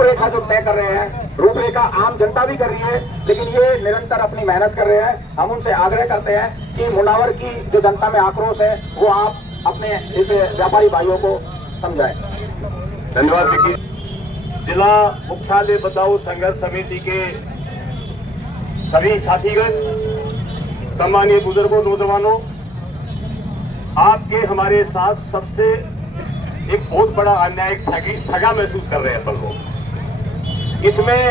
रूपरेखा जो तय कर रहे हैं, रूपरेखा आम जनता भी कर रही है, लेकिन ये निरंतर अपनी मेहनत कर रहे हैं। हम उनसे आग्रह करते हैं कि मुंडावर की जो जनता में आक्रोश है वो आप अपने इस व्यापारी भाइयों को समझाएं। धन्यवाद विकी। जिला मुख्यालय बचाओ संघर्ष समिति के सभी साथीगण, सम्मानीय बुजुर्गों, नौजवानों, आपके हमारे साथ सबसे एक बहुत बड़ा अन्याय, ठगा महसूस कर रहे हैं अपन लोग। इसमें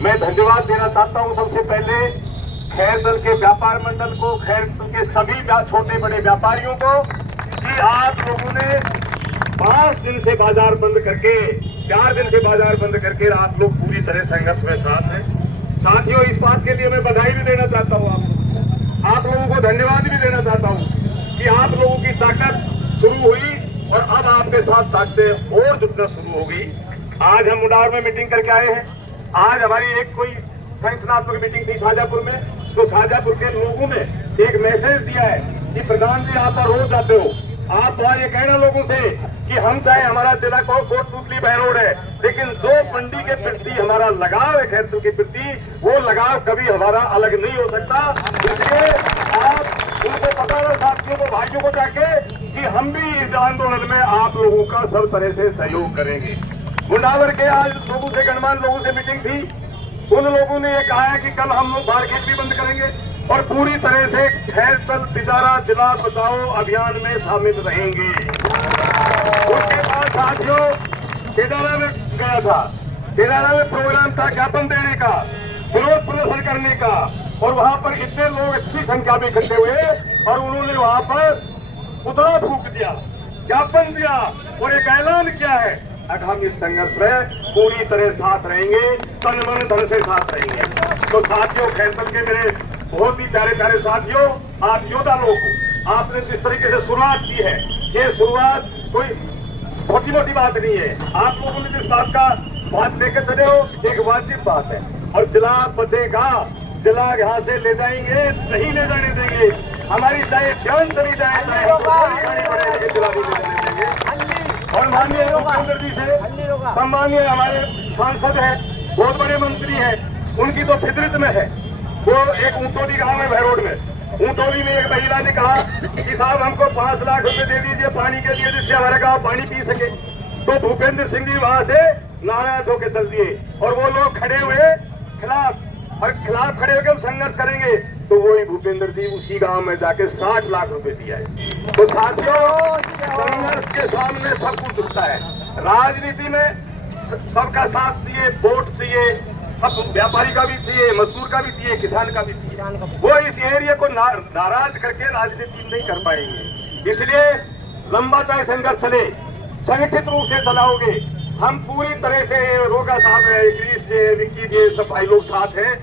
मैं धन्यवाद देना चाहता हूं सबसे पहले खैरदल के व्यापार मंडल को, खैरदल के सभी छोटे बड़े व्यापारियों को कि आप लोगों ने 5 दिन से बाजार बंद करके, 4 दिन से बाजार बंद करके आप लोग पूरी तरह संघर्ष में साथ हैं। साथियों, इस बात के लिए मैं बधाई भी देना चाहता हूं, आप लोगों को धन्यवाद भी देना चाहता हूं कि आप लोगों की ताकत शुरू हुई और अब आपके साथ ताकतें और जुटना शुरू होगी। आज हम मुंडावर में मीटिंग करके आए हैं। आज हमारी एक कोई संगठनात्मक मीटिंग थी शाहजहांपुर में, तो शाहजहांपुर के लोगों ने एक मैसेज दिया है कि प्रधान जी आप रोज जाते हो, आप वहां ये कहना लोगों से कि हम चाहे हमारा जिला कोटपुतली बहरोड है, लेकिन जो मंडी के प्रति हमारा लगाव है, खैरदल के प्रति, वो लगाव कभी हमारा अलग नहीं हो सकता। इसलिए आप उनको बताना, साथियों को, भाइयों को जाके कि हम भी इस आंदोलन में आप लोगों का सब तरह से सहयोग करेंगे। मुंडावर के आज लोगों से, गणमान्य लोगों से मीटिंग थी, उन लोगों ने ये कहा है कि कल हम लोग मार्केट भी बंद करेंगे और पूरी तरह से खैरदल तिजारा जिला बचाओ अभियान में शामिल रहेंगे। उसके बाद साथियों केदारा में गया था, केदारा में प्रोग्राम था ज्ञापन देने का, विरोध प्रदर्शन करने का, और वहां पर इतने लोग अच्छी संख्या में इकट्ठे हुए और उन्होंने वहां पर पुतला फूंक दिया, ज्ञापन दिया और एक ऐलान किया है आगामी संघर्ष में पूरी तरह साथ रहेंगे, तन मन धन से साथ रहेंगे। तो साथियों, खैरदल के मेरे बहुत ही प्यारे प्यारे साथियों, आप योद्धा लोग हो, आपने जिस तरीके से शुरुआत की है, ये शुरुआत कोई छोटी मोटी बात नहीं है। आप लोगों ने जिस बात का बात लेकर चले हो, एक वाजिब बात है। और जिला बचेगा, जिला यहाँ से ले जाएंगे, नहीं ले जाने देंगे। हमारी चाहे जान चली जाए, जिला नहीं ले जाने देंगे। और माननीय मुख्यमंत्री जी से, सम्मानीय हमारे सांसद हैं, बहुत बड़े मंत्री हैं, उनकी तो फितरत में है। वो एक ऊंटोली गांव है बहरोड में, ऊंटोली में एक महिला ने कहा कि साहब हमको 5 लाख रुपए दे दीजिए पानी के लिए, जिससे हमारा गांव पानी पी सके। तो भूपेंद्र सिंह जी वहां से नाराज होकर चल दिए और वो लोग खड़े हुए खिलाफ, और खिलाफ खड़े होकर हम संघर्ष करेंगे। तो वही भूपेंद्र जी उसी गांव में जाके 60 लाख रुपए दिया है। तो साथियों, संघर्ष के सामने सब कुछ झुकता है। राजनीति में सबका साथ चाहिए, वोट चाहिए, सब व्यापारी का भी चाहिए, मजदूर का भी चाहिए, किसान का भी चाहिए। वो इस एरिया को नाराज करके राजनीति नहीं कर पाएंगे। इसलिए लंबा चाहे संघर्ष चले, संगठित रूप से चलाओगे। हम पूरी तरह से, रोगा साहब है, ग्रीस जी, विक्की जी, सब भाई लोग साथ हैं,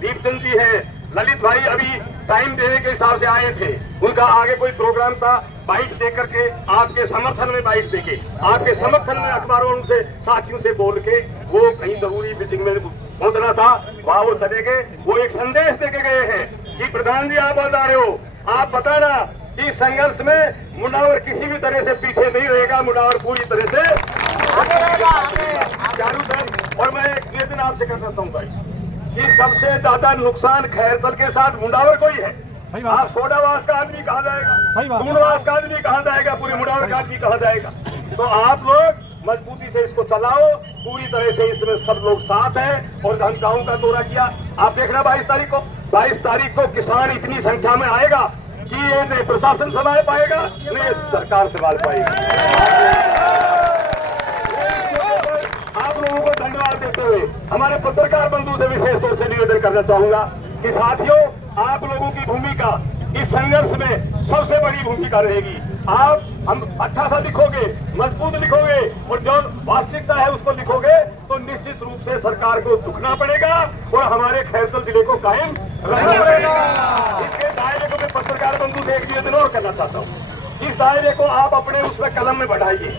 दीपचंद जी है, ललित भाई अभी टाइम देने के हिसाब से आए थे, उनका आगे कोई प्रोग्राम था, बाइट दे करके आपके समर्थन में, बाइट देके आपके समर्थन में अखबारों से, साथियों से बोल के वो कहीं जरूरी मीटिंग में पहुंचना था, वहां वो चले गए। वो एक संदेश देके गए हैं कि प्रधान जी आप बता रहे हो, आप बताना कि संघर्ष में मुंडावर किसी भी तरह से पीछे नहीं रहेगा, मुंडावर पूरी तरह से चालू है। और मैं ये दिन आपसे कहना चाहता हूँ भाई कि सबसे ज्यादा नुकसान खैरदल के साथ मुंडावर को ही है। आप सोडावास का आदमी कहा जाएगा, दूनवास का आदमी कहा जाएगा, पूरे मुंडावर का आदमी कहा जाएगा। तो आप लोग मजबूती से इसको चलाओ, पूरी तरह से इसमें सब लोग साथ हैं। और हम गाँव का दौरा किया, आप देखना 22 तारीख को किसान इतनी संख्या में आएगा कि ये नहीं प्रशासन संभाल पाएगा, नहीं सरकार संभाल पाएगी। आप लोगों को धन्यवाद देते हुए हमारे पत्रकार बंधु से विशेष तौर से निवेदन करना चाहूंगा कि साथियों, आप लोगों की भूमिका इस संघर्ष में सबसे बड़ी भूमिका रहेगी। आप हम अच्छा सा लिखोगे, मजबूत लिखोगे और जो वास्तविकता है उसको लिखोगे, तो निश्चित रूप से सरकार को झुकना पड़ेगा और हमारे खैरदल जिले को कायम रखना पड़ेगा। इसके दायरे को मैं पत्रकार बंधु से एक निवेदन और करना चाहता हूँ, इस दायरे को आप अपने उसमें कलम में बढ़ाइए।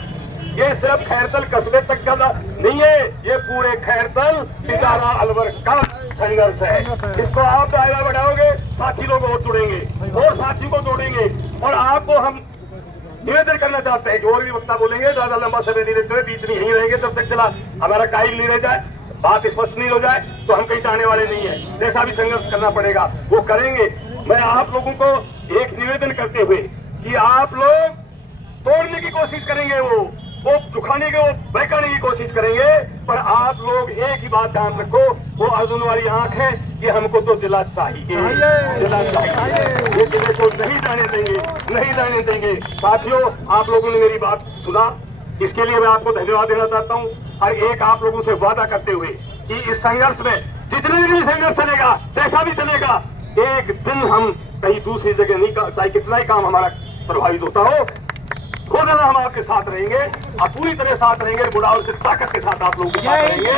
ये सिर्फ खैरदल कस्बे तक का नहीं है, ये पूरे खैरदल तिजारा अलवर का संघर्ष है। इसको आप दायरा बढ़ाओगे, साथी लोग और जुड़ेंगे और साथियों को जोड़ेंगे और आपको हम निवेदन करना चाहते हैं कि और भी वक्ता बोलेंगे, ज्यादा लंबा समय नहीं लेते हुए बीच में यहीं रहेंगे जब तक चला हमारा कायल नहीं रह जाए, बात स्पष्ट नहीं हो जाए तो हम कहीं जाने वाले नहीं है। जैसा भी संघर्ष करना पड़ेगा वो करेंगे। मैं आप लोगों को एक निवेदन करते हुए कि आप लोग तोड़ने की कोशिश करेंगे, वो चुखाने के, वो बहकाने की कोशिश करेंगे, पर आप लोग एक ही बात ध्यान रखो, वो अर्जुन वाली आंख है कि हमको तो जिला चाहिए, जिला चाहिए, ये जिले को नहीं जाने देंगे, नहीं जाने देंगे। साथियों, आप लोगों ने मेरी बात सुना, इसके लिए मैं आपको धन्यवाद देना चाहता हूँ। और एक आप लोगों से वादा करते हुए कि इस संघर्ष में जितने दिन भी संघर्ष चलेगा, जैसा भी चलेगा, एक दिन हम कहीं दूसरी जगह नहीं, चाहे कितना ही काम हमारा प्रभावित होता हो, रोजाना हम आपके साथ रहेंगे और पूरी तरह साथ रहेंगे, बुढ़ाओं से ताकत के साथ आप लोगों के साथ रहेंगे।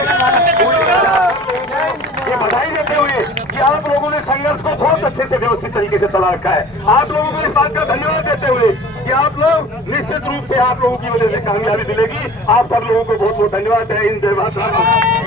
ये बधाई देते हुए कि आप लोगों ने संघर्ष को बहुत अच्छे से व्यवस्थित तरीके से चला रखा है। आप लोगों को इस बात का धन्यवाद देते हुए कि आप लोग निश्चित रूप से आप लोगों की वजह से कामयाबी मिलेगी। आप सब लोगों को बहुत बहुत धन्यवाद है। इन जय माता।